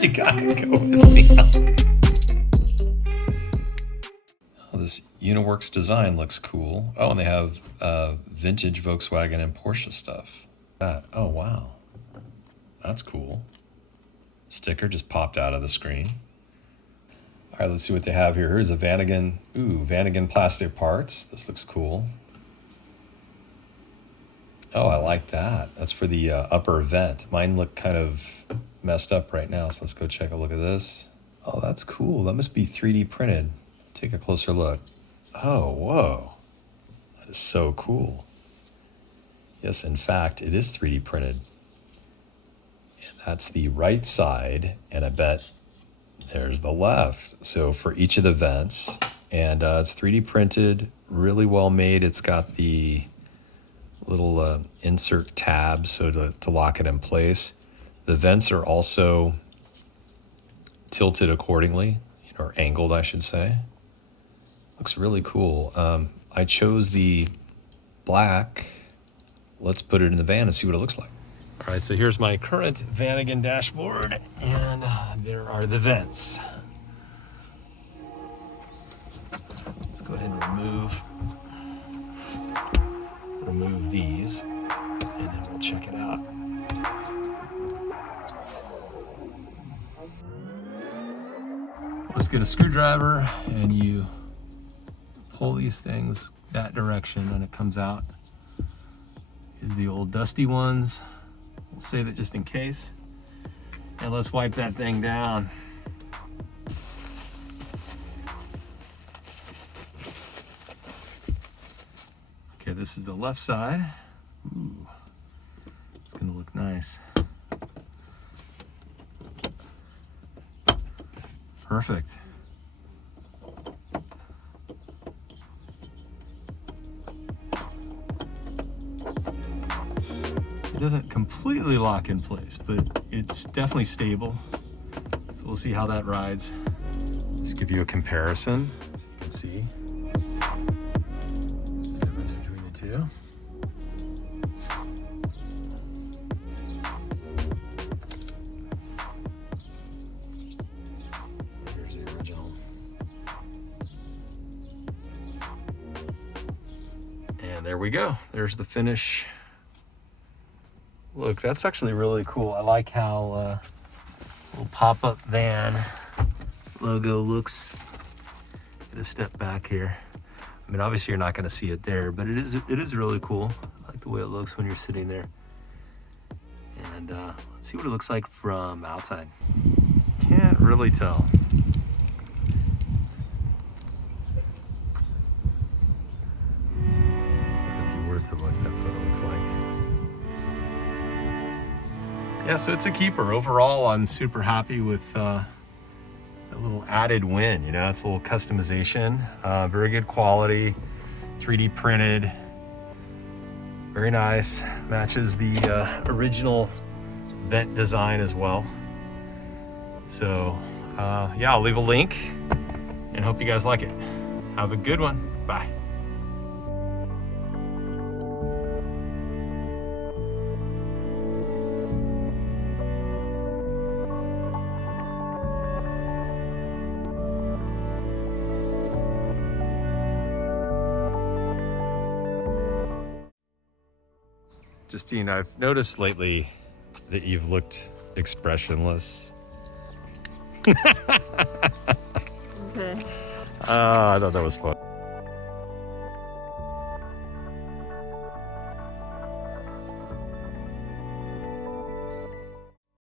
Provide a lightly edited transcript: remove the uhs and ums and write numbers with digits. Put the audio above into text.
You gotta go with me. Oh, this uniWerks design looks cool. Oh, and they have vintage Volkswagen and Porsche stuff. Oh, wow. That's cool. Sticker just popped out of the screen. All right, let's see what they have here. Here's a Vanagon. Ooh, Vanagon plastic parts. This looks cool. Oh, I like that. That's for the upper vent. Mine look kind of messed up right now, so let's go check a look at this. Oh, that's cool. That must be 3D printed. Take a closer look. Oh, whoa. That is so cool. Yes, in fact, it is 3D printed. And that's the right side, and I bet there's the left. So for each of the vents, and it's 3D printed, really well made. It's got the little insert tab so to lock it in place. The vents are also tilted accordingly, or angled, I should say. Looks really cool. I chose the black. Let's put it in the van and see what it looks like. All right, so here's my current Vanagon dashboard, and there are the vents. Let's go ahead and remove these, and then we'll check it out. Let's get a screwdriver, and you pull these things that direction, and it comes out. These are the old dusty ones. We'll save it just in case. And let's wipe that thing down. Okay, this is the left side. Ooh, it's gonna look nice. Perfect. It doesn't completely lock in place, but it's definitely stable. So we'll see how that rides. Just give you a comparison, so you can see the difference between the two. Here's the original. And there we go. There's the finish. Look, that's actually really cool. I like how little pop-up van logo looks. Get a step back here. I mean, obviously you're not going to see it there, but it is really cool. I like the way it looks when you're sitting there. And let's see what it looks like from outside. Can't really tell. But if you were to look, that's what it looks like. Yeah, so it's a keeper. Overall, I'm super happy with a little added win. You know, it's a little customization, very good quality, 3D printed, very nice. Matches the original vent design as well. So yeah, I'll leave a link and hope you guys like it. Have a good one. Bye. Justine, I've noticed lately that you've looked expressionless. Okay. I thought that was fun.